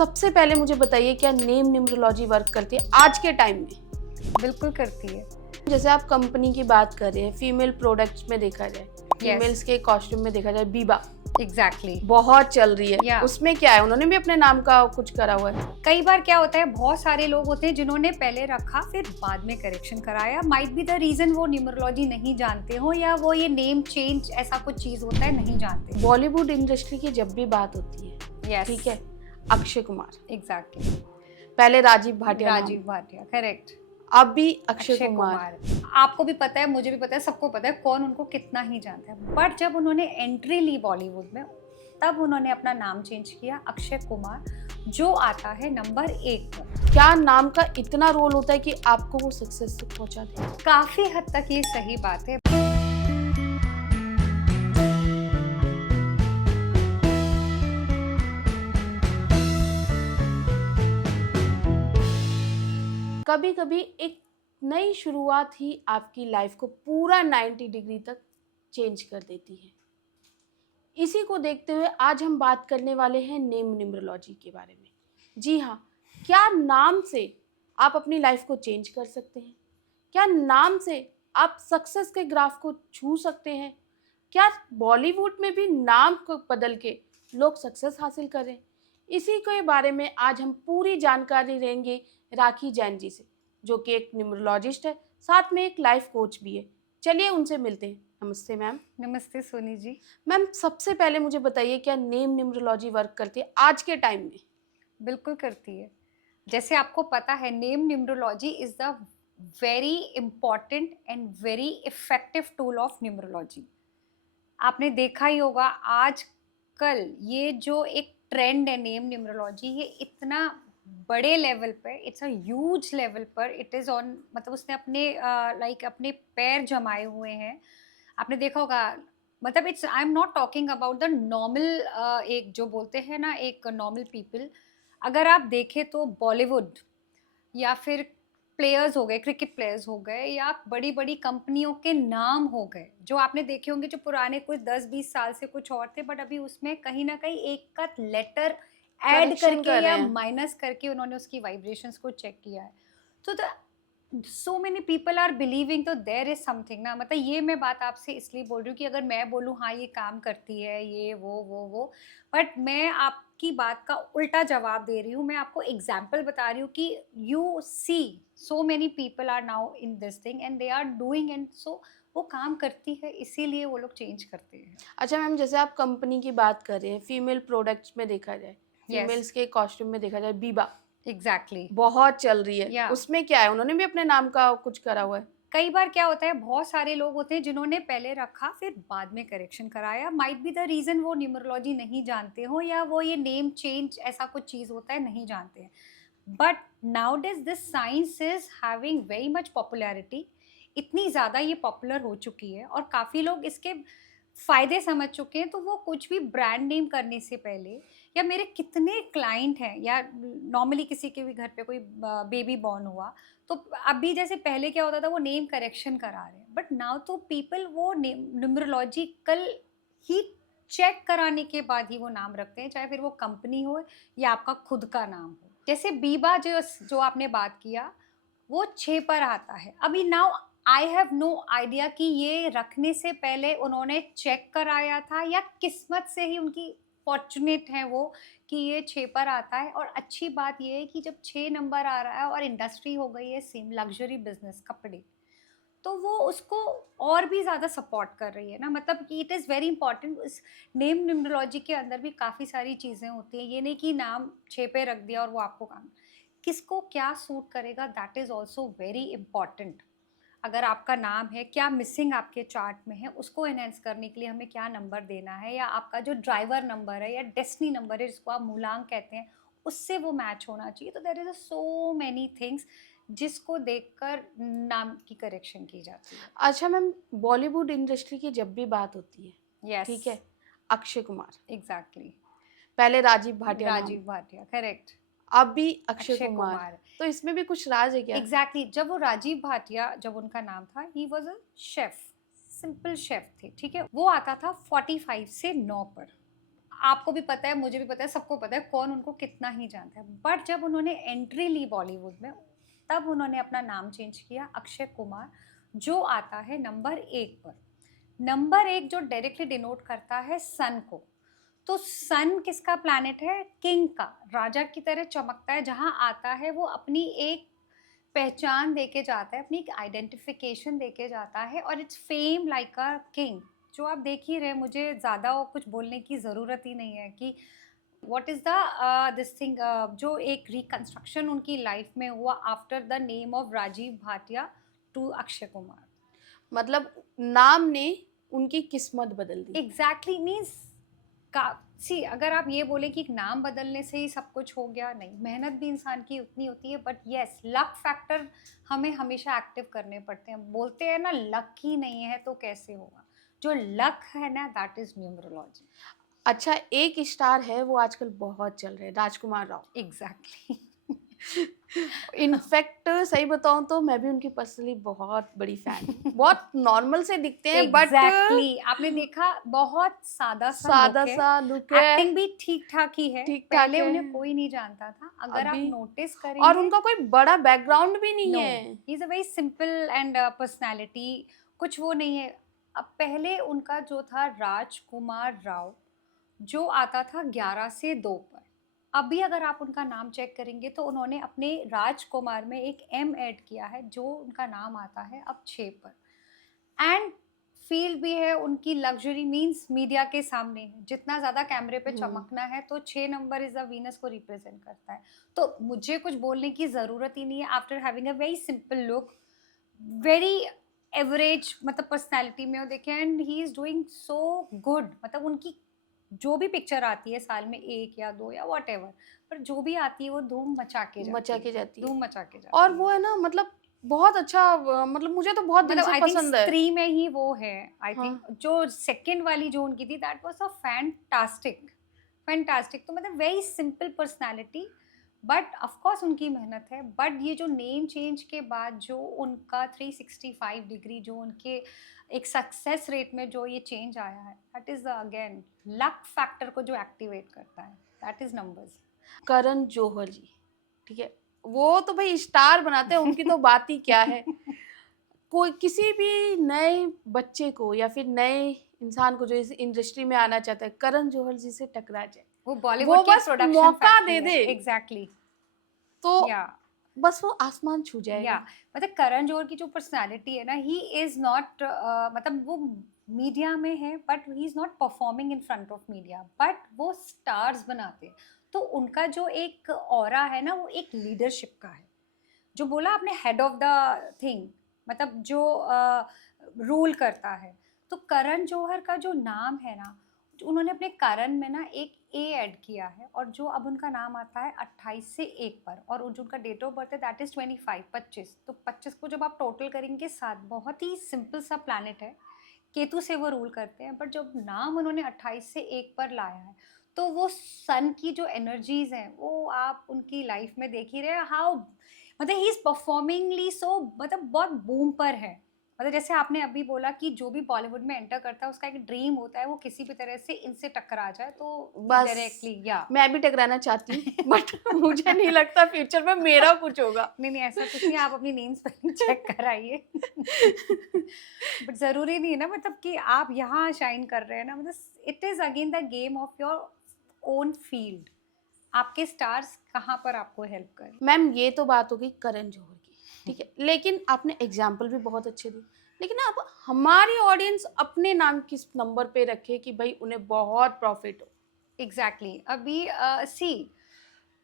सबसे पहले मुझे बताइए क्या नेम न्यूमरोलॉजी वर्क करती है आज के टाइम में? बिल्कुल करती है। जैसे आप कंपनी की बात कर रहे हैं, फीमेल प्रोडक्ट्स में देखा जाए, फीमेल्स के कॉस्ट्यूम में देखा जाए, बीबा एग्जैक्टली बहुत चल रही है। Yeah. उसमें क्या है, उन्होंने भी अपने नाम का कुछ करा हुआ है। कई बार क्या होता है, बहुत सारे लोग होते हैं जिन्होंने पहले रखा फिर बाद में करेक्शन कराया। माइट बी द रीजन वो न्यूमरोलॉजी नहीं जानते हो या वो ये नेम चेंज ऐसा कुछ चीज होता है नहीं जानते। बॉलीवुड इंडस्ट्री की जब भी बात होती है, Yes. ठीक है, अक्षय कुमार, एग्जैक्टली पहले राजीव भाटिया, राजीव भाटिया, करेक्ट। अब भी अक्षय कुमार। आपको भी पता है, मुझे भी पता है, सबको पता है कौन उनको कितना ही जानता है। बट जब उन्होंने एंट्री ली बॉलीवुड में, तब उन्होंने अपना नाम चेंज किया अक्षय कुमार, जो आता है नंबर 1 पर। क्या नाम का इतना रोल होता है कि आपको वो सक्सेस तक पहुंचा दे? काफी हद तक ये सही बात है। कभी कभी एक नई शुरुआत ही आपकी लाइफ को पूरा 90 डिग्री तक चेंज कर देती है। इसी को देखते हुए आज हम बात करने वाले हैं नेम न्यूमरोलॉजी के बारे में। जी हाँ, क्या नाम से आप अपनी लाइफ को चेंज कर सकते हैं? क्या नाम से आप सक्सेस के ग्राफ को छू सकते हैं? क्या बॉलीवुड में भी नाम को बदल के लोग सक्सेस हासिल करें? इसी के बारे में आज हम पूरी जानकारी लेंगे राखी जैन जी से, जो कि एक न्यूमरोलॉजिस्ट है, साथ में एक लाइफ कोच भी है। चलिए उनसे मिलते हैं। नमस्ते मैम। नमस्ते सोनी जी। मैम, सबसे पहले मुझे बताइए क्या नेम न्यूमरोलॉजी वर्क करती है आज के टाइम में? बिल्कुल करती है। जैसे आपको पता है, name numerology is the very important and very effective tool of numerology. आपने देखा ही होगा आजकल ये जो एक ट्रेंड है नेम न्यूमरोलॉजी, ये इतना बड़े लेवल पर, इट्स अ ह्यूज लेवल पर, इट इज ऑन, मतलब उसने अपने अपने पैर जमाए हुए हैं। आपने देखा होगा, मतलब it's, I am not talking about the normal, एक जो बोलते हैं ना, एक नॉर्मल पीपल। अगर आप देखें तो बॉलीवुड या फिर प्लेयर्स हो गए, क्रिकेट प्लेयर्स हो गए, या बड़ी बड़ी कंपनियों के नाम हो गए, जो आपने देखे होंगे, जो पुराने कुछ 10-20 साल से कुछ और थे, बट अभी उसमें कहीं ना कहीं एक का लेटर ऐड Correction करके कर रहे या हैं। माइनस करके उन्होंने उसकी वाइब्रेशंस को चेक किया है। तो so many people are believing, तो देर इज समथिंग ना। मतलब ये मैं बात आपसे इसलिए बोल रही हूँ कि अगर मैं बोलूँ हाँ ये काम करती है, ये वो, बट मैं आपकी बात का उल्टा जवाब दे रही हूँ। मैं आपको एग्जाम्पल बता रही हूँ कि you see so many people are now in this thing and they are doing, and so वो काम करती है, इसीलिए वो लोग चेंज करते हैं। अच्छा मैम, जैसे आप कंपनी की बात कर रहे हैं, फीमेल प्रोडक्ट्स में देखा जाए, फीमेल्स के कॉस्ट्यूम में देखा जाए, बीबा एग्जैक्टली बहुत चल रही है। Yeah. उसमें क्या है, उन्होंने भी अपने नाम का कुछ करा हुआ है। कई बार क्या होता है, बहुत सारे लोग होते हैं जिन्होंने पहले रखा फिर बाद में करेक्शन कराया। माइट बी द रीजन वो न्यूमरोलॉजी नहीं जानते हो या वो ये नेम चेंज ऐसा कुछ चीज होता है नहीं जानते हैं। But nowadays this science is having very much popularity. इतनी ज़्यादा ये पॉपुलर हो चुकी है और काफ़ी लोग इसके फ़ायदे समझ चुके हैं। तो वो कुछ भी ब्रांड नेम करने से पहले, या मेरे कितने क्लाइंट हैं, या नॉर्मली किसी के भी घर पे कोई बेबी बॉर्न हुआ, तो अभी जैसे पहले क्या होता था, वो नेम करेक्शन करा रहे हैं, बट नाउ तो पीपल वो न्यूमरोलॉजिकल ही चेक कराने के बाद ही वो नाम रखते हैं, चाहे फिर वो कंपनी हो या आपका खुद का नाम हो। जैसे बीबा जो आपने बात किया, वो 6 पर आता है। अभी now I have no idea कि ये रखने से पहले उन्होंने चेक कराया था या किस्मत से ही उनकी फॉर्चुनेट है वो कि ये 6 पर आता है। और अच्छी बात ये है कि जब 6 नंबर आ रहा है और इंडस्ट्री हो गई है सेम लग्जरी बिजनेस कपड़े, तो वो उसको और भी ज़्यादा सपोर्ट कर रही है ना। मतलब कि इट इज़ वेरी इंपॉर्टेंट। इस नेम न्यूमरोलॉजी के अंदर भी काफ़ी सारी चीज़ें होती हैं। ये नहीं कि नाम 6 पे रख दिया और वो आपको काम, किसको क्या सूट करेगा, that is also very important. अगर आपका नाम है, क्या मिसिंग आपके चार्ट में है, उसको एनहेंस करने के लिए हमें क्या नंबर देना है, या आपका जो ड्राइवर नंबर है या डेस्टिनी नंबर है जिसको आप मूलांक कहते हैं, उससे वो मैच होना चाहिए। तो there is so many things जिसको देखकर नाम की करेक्शन की जाती है। अच्छा मैम, बॉलीवुड इंडस्ट्री की जब भी बात होती है, यस, ठीक है, अक्षय कुमार, एग्जैक्टली, पहले राजीव भाटिया नाम, राजीव भाटिया, करेक्ट, अब भी अक्षय अक्षय कुमार। कुमार, तो इसमें भी कुछ राज है क्या? एग्जैक्टली। जब वो राजीव भाटिया, जब उनका नाम था, he was a chef, simple chef थे, ठीक है। वो आता था 45 से 9 पर। आपको भी पता है, मुझे भी पता है, सबको पता है कौन उनको कितना ही जानता है। बट जब उन्होंने एंट्री ली बॉलीवुड में, तब उन्होंने अपना नाम चेंज किया अक्षय कुमार, जो आता है नंबर 1 पर। नंबर 1 जो डायरेक्टली डिनोट करता है सन को। तो सन किसका प्लैनेट है? किंग का, राजा की तरह चमकता है। जहाँ आता है वो अपनी एक पहचान देके जाता है, अपनी एक आइडेंटिफिकेशन देके जाता है, और it's fame like a king. जो आप देख ही रहे, मुझे ज़्यादा कुछ बोलने की ज़रूरत ही नहीं है कि what is the this thing, जो एक रिकंस्ट्रक्शन उनकी लाइफ में हुआ after the name of Rajiv Bhatia to Akshay Kumar. मतलब नाम ने उनकी किस्मत बदल दी। एग्जैक्टली मीन्स का सी, अगर आप ये बोले कि एक नाम बदलने से ही सब कुछ हो गया, नहीं, मेहनत भी इंसान की उतनी होती है। बट यस, लक फैक्टर हमें हमेशा एक्टिव करने पड़ते हैं। बोलते हैं ना, लक ही नहीं है तो कैसे होगा। जो लक है ना, दैट इज न्यूमरोलॉजी। अच्छा, एक स्टार है वो आजकल बहुत चल रहे हैं, राजकुमार राव। एग्जैक्टली। इनफैक्ट सही बताऊं तो मैं भी उनकी पर्सनली बहुत बड़ी फैन हूँ। बहुत नॉर्मल से दिखते हैं बट एग्जैक्टली, आपने देखा, बहुत सादा सा लुक सादा है, सा लुक है, एक्टिंग भी ठीक ठाक ही है। ठीक ठाक पहले है उन्हें कोई नहीं जानता था, अगर आप अभी। नोटिस और करेंगे। उनका कोई बड़ा बैकग्राउंड भी नहीं नो, है। He is a very simple and personality, कुछ वो नहीं है। अब पहले उनका जो था राजकुमार राव, जो आता था 11 से 2 पर। अभी अगर आप उनका नाम चेक करेंगे तो उन्होंने अपने राजकुमार में एक एम ऐड किया है, जो उनका नाम आता है अब 6 पर। एंड फील भी है उनकी लग्जरी, मींस मीडिया के सामने जितना ज़्यादा कैमरे पे चमकना है, तो 6 नंबर इज द वीनस को रिप्रेजेंट करता है। तो मुझे कुछ बोलने की ज़रूरत ही नहीं है। After having a very simple look, very average मतलब पर्सनैलिटी में, और देखें, and he is doing so good. मतलब उनकी जो भी पिक्चर आती है, साल में 1 या 2 या वॉट एवर, पर जो भी आती है वो धूम मचा के जाती मचा है, के जाती है। धूम मचा के और जाती है। वो है ना, मतलब बहुत अच्छा, मतलब मुझे तो बहुत दिल मतलब से आई थिंक पसंद है। स्त्री में ही वो है। आई हाँ, थिंक जो सेकंड वाली जो उनकी थी, that was a fantastic, fantastic. तो मतलब very simple personality, but of course उनकी मेहनत है। बट ये जो नेम चेंज के बाद जो उनका 365 डिग्री, जो उनके एक सक्सेस रेट में जो ये चेंज आया है, that is again luck factor को जो एक्टिवेट करता है, that is numbers. Karan Johar जी, ठीक है, वो तो भाई स्टार बनाते हैं, उनकी तो बात ही क्या है। कोई किसी भी नए बच्चे को या फिर नए इंसान को जो इस इंडस्ट्री में आना चाहता है, करण जौहर जी से टकरा जाए, वो वो बॉलीवुड की बस प्रोडक्शन मौका फैक्ट्री दे है। दे एग्जैक्टली। तो या बस वो आसमान छू या जाएगा। मतलब करण जौहर की जो पर्सनालिटी है ना, ही इज नॉट, मतलब वो मीडिया में है, but he is not performing in front of media, but वो स्टार्स बनाते हैं। तो उनका जो एक ऑरा है ना, वो एक लीडरशिप का है। जो बोला आपने, हेड ऑफ द थिंग, मतलब जो रूल करता है। तो करण जौहर का जो नाम है ना, जो उन्होंने अपने करण में ना एक ए ऐड किया है, और जो अब उनका नाम आता है 28 से 1 पर, और जो उनका डेट ऑफ बर्थ है दैट इज 25। तो 25 को जब आप टोटल करेंगे 7, बहुत ही सिंपल सा प्लैनेट है। केतु से वो रूल करते हैं, बट जब नाम उन्होंने 28 से 1 पर लाया है, तो वो सन की जो एनर्जीज हैं, वो आप उनकी लाइफ में देख ही रहे हैं। हाउ मतलब ही इज परफॉर्मिंगली सो, मतलब बहुत बूम पर है। मतलब जैसे आपने अभी बोला कि जो भी बॉलीवुड में एंटर करता है, उसका एक ड्रीम होता है वो किसी भी तरह से इनसे टकरा जाए, तो बस डायरेक्टली या मैं भी टकराना चाहती हूँ बट मुझे नहीं लगता फ्यूचर में मेरा कुछ होगा। नहीं नहीं, ऐसा कुछ नहीं, आप अपनी नेम स्पेलिंग चेक कराइए। बट जरूरी नहीं है ना, मतलब कि आप यहाँ शाइन कर रहे हैं ना, मतलब it is again the game of your own field. आपके स्टार्स कहाँ पर आपको हेल्प कर। मैम ये तो बात हो गई करण जौहर की, ठीक है, लेकिन आपने एग्जाम्पल भी बहुत अच्छे दिए। लेकिन अब हमारी ऑडियंस अपने नाम किस नंबर पे रखे कि भाई उन्हें बहुत प्रॉफिट हो। एग्जैक्टली अभी see,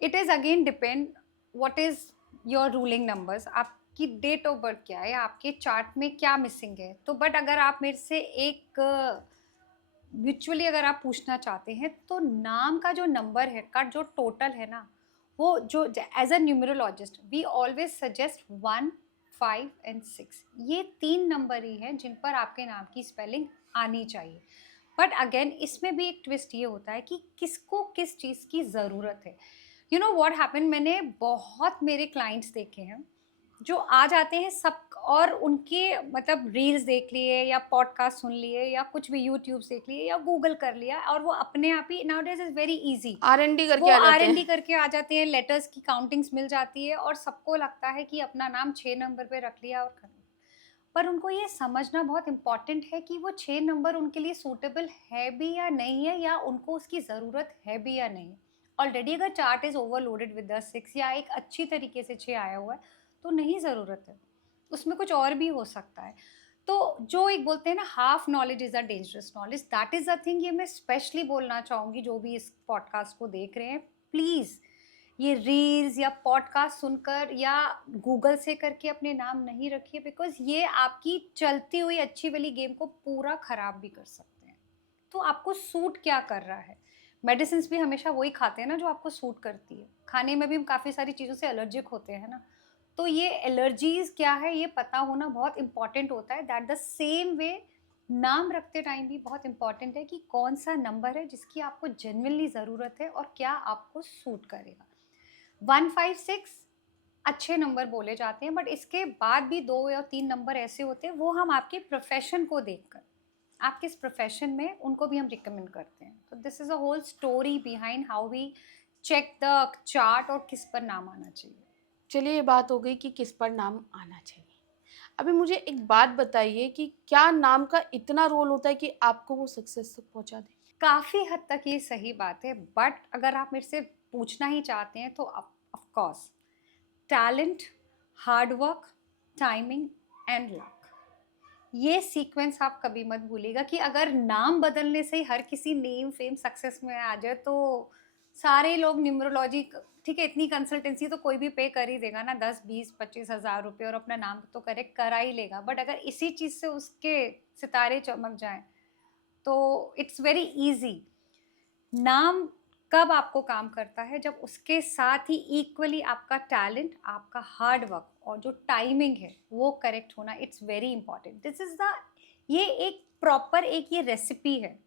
it is again depend what is your ruling numbers, आपकी डेट ऑफ बर्थ क्या है, आपके चार्ट में क्या मिसिंग है। तो बट अगर आप मेरे से एक म्यूचुअली अगर आप पूछना चाहते हैं, तो नाम का जो नंबर है का जो टोटल है ना, वो जो as a numerologist we always suggest 1, 5 and 6। ये 3 नंबर ही हैं जिन पर आपके नाम की स्पेलिंग आनी चाहिए। बट अगेन इसमें भी एक ट्विस्ट ये होता है कि किसको किस चीज़ की ज़रूरत है। यू नो व्हाट हैपन, मैंने बहुत मेरे क्लाइंट्स देखे हैं जो आ जाते हैं सब, और उनके मतलब रील्स देख लिए या पॉडकास्ट सुन लिए या कुछ भी यूट्यूब देख लिए या गूगल कर लिया, और वो अपने आप ही nowadays is very easy, R&D करके वो आ जाते R&D हैं। करके आ जाते हैं, लेटर्स की काउंटिंग्स मिल जाती है और सबको लगता है कि अपना नाम 6 नंबर पे रख लिया और खत्म। पर उनको ये समझना बहुत इम्पोर्टेंट है कि वो 6 नंबर उनके लिए सूटेबल है भी या नहीं है, या उनको उसकी ज़रूरत है भी या नहीं। ऑलरेडी अगर chart is overloaded with the 6 या एक अच्छी तरीके से 6 आया हुआ है, तो नहीं ज़रूरत है, उसमें कुछ और भी हो सकता है। तो जो एक बोलते हैं ना, half knowledge is a dangerous knowledge, that is a thing, ये मैं स्पेशली बोलना चाहूँगी जो भी इस पॉडकास्ट को देख रहे हैं। प्लीज़ ये रील्स या पॉडकास्ट सुनकर या गूगल से करके अपने नाम नहीं रखिए, बिकॉज ये आपकी चलती हुई अच्छी वाली गेम को पूरा खराब भी कर सकते हैं। तो आपको सूट क्या कर रहा है? मेडिसिन भी हमेशा वही खाते हैं ना जो आपको सूट करती है। खाने में भी हम काफ़ी सारी चीज़ों से एलर्जिक होते हैं ना, तो ये एलर्जीज क्या है ये पता होना बहुत इंपॉर्टेंट होता है। दैट द सेम वे नाम रखते टाइम भी बहुत इंपॉर्टेंट है कि कौन सा नंबर है जिसकी आपको जेन्युइनली ज़रूरत है और क्या आपको सूट करेगा। 156 अच्छे नंबर बोले जाते हैं, बट इसके बाद भी 2 या 3 नंबर ऐसे होते हैं, वो हम आपके प्रोफेशन को देखकर, आप किस प्रोफेशन में, उनको भी हम रिकमेंड करते हैं। तो this is a whole story behind how we check the chart और किस पर नाम आना चाहिए। चलिए, ये बात हो गई कि किस पर नाम आना चाहिए। अभी मुझे एक बात बताइए कि क्या नाम का इतना रोल होता है कि आपको वो सक्सेस तक पहुँचा दे? काफ़ी हद तक ये सही बात है, बट अगर आप मेरे से पूछना ही चाहते हैं तो of course talent, hard work, timing and luck, ये सीक्वेंस आप कभी मत भूलिएगा कि अगर नाम बदलने से ही हर किसी नेम फेम सक्सेस में आ जाए तो सारे लोग न्यूमरोलॉजी, ठीक है इतनी कंसल्टेंसी तो कोई भी पे कर ही देगा ना, 10 20 25 हज़ार रुपये, और अपना नाम तो करेक्ट करा ही लेगा। बट अगर इसी चीज़ से उसके सितारे चमक जाएं तो इट्स वेरी इजी। नाम कब आपको काम करता है? जब उसके साथ ही इक्वली आपका टैलेंट, आपका हार्ड वर्क और जो टाइमिंग है वो करेक्ट होना, it's very important. This is the, ये एक प्रॉपर एक ये रेसिपी है,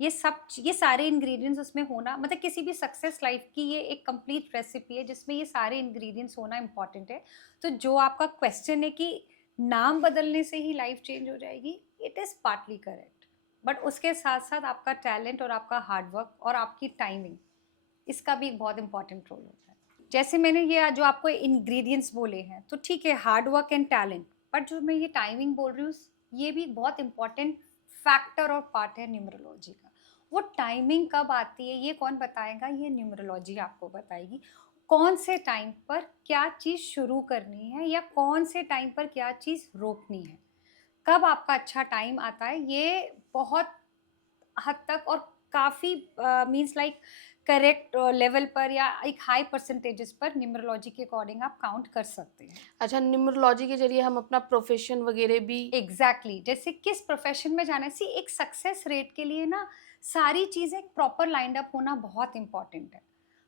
ये सारे इंग्रेडिएंट्स उसमें होना, मतलब किसी भी सक्सेस लाइफ की ये एक कंप्लीट रेसिपी है जिसमें ये सारे इंग्रेडिएंट्स होना इंपॉर्टेंट है। तो जो आपका क्वेश्चन है कि नाम बदलने से ही लाइफ चेंज हो जाएगी, it is partly correct, but उसके साथ साथ आपका टैलेंट और आपका हार्ड वर्क और आपकी टाइमिंग, इसका भी एक बहुत इंपॉर्टेंट रोल होता है। जैसे मैंने ये जो आपको इंग्रेडिएंट्स बोले हैं, तो ठीक है hard work and talent, but जो मैं ये टाइमिंग बोल रही हूँ, ये भी बहुत इंपॉर्टेंट फैक्टर और पार्ट है न्यूमरोलॉजी का। वो टाइमिंग कब आती है ये कौन बताएगा? ये न्यूमरोलॉजी आपको बताएगी। कौन से टाइम पर क्या चीज़ शुरू करनी है या कौन से टाइम पर क्या चीज़ रोकनी है, कब आपका अच्छा टाइम आता है, ये बहुत हद तक और काफ़ी मीन्स लाइक करेक्ट लेवल पर या एक हाई परसेंटेजेस पर न्यूमरोलॉजी के अकॉर्डिंग आप काउंट कर सकते हैं। अच्छा, न्यूमरोलॉजी के ज़रिए हम अपना प्रोफ़ेशन वग़ैरह भी एग्जैक्टली जैसे किस प्रोफेशन में जाना है, सी एक सक्सेस रेट के लिए ना सारी चीज़ें प्रॉपर लाइंड अप होना बहुत इंपॉर्टेंट है।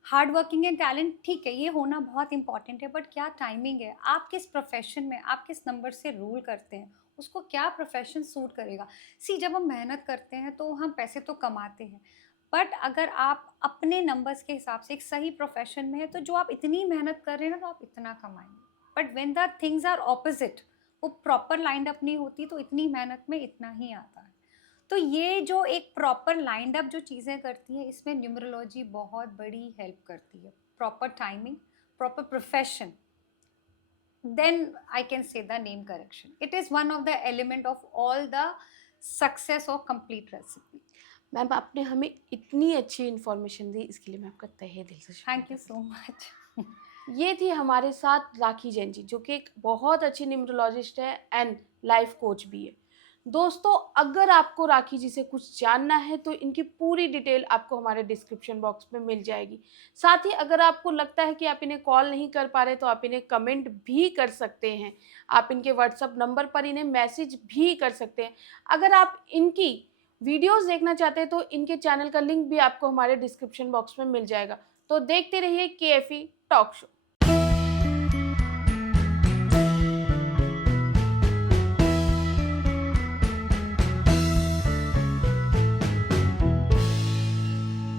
हार्ड वर्किंग एंड टैलेंट ठीक है, ये होना बहुत इंपॉर्टेंट है, बट क्या टाइमिंग है, आप किस प्रोफेशन में, आप किस नंबर से रूल करते हैं, उसको क्या प्रोफेशन सूट करेगा। सी जब हम मेहनत करते हैं तो हम पैसे तो कमाते हैं, बट अगर आप अपने नंबर्स के हिसाब से एक सही प्रोफेशन में है तो जो आप इतनी मेहनत कर रहे हैं ना तो आप इतना कमाएंगे। But when the things are opposite, वो प्रॉपर लाइंड अप नहीं होती तो इतनी मेहनत में इतना ही आता है। तो ये जो एक प्रॉपर लाइंड अप जो चीज़ें करती है, इसमें न्यूमरोलॉजी बहुत बड़ी हेल्प करती है। Proper timing, proper profession, then I can say the name correction. It is one of the element of all the success or complete recipe. Ma'am, आपने हमें इतनी अच्छी इन्फॉर्मेशन दी, इसके लिए मैं आपका तहे दिल से शुक्रिया Thank you करती so much. हूँ। ये थी हमारे साथ राखी जैन जी, जो कि एक बहुत अच्छी न्यूमरोलॉजिस्ट है एंड लाइफ कोच भी है। दोस्तों, अगर आपको राखी जी से कुछ जानना है तो इनकी पूरी डिटेल आपको हमारे डिस्क्रिप्शन बॉक्स में मिल जाएगी। साथ ही अगर आपको लगता है कि आप इन्हें कॉल नहीं कर पा रहे तो आप इन्हें कमेंट भी कर सकते हैं। आप इनके व्हाट्सएप नंबर पर इन्हें मैसेज भी कर सकते हैं। अगर आप इनकी वीडियोस देखना चाहते हैं तो इनके चैनल का लिंक भी आपको हमारे डिस्क्रिप्शन बॉक्स में मिल जाएगा। तो देखते रहिए KFE टॉक शो।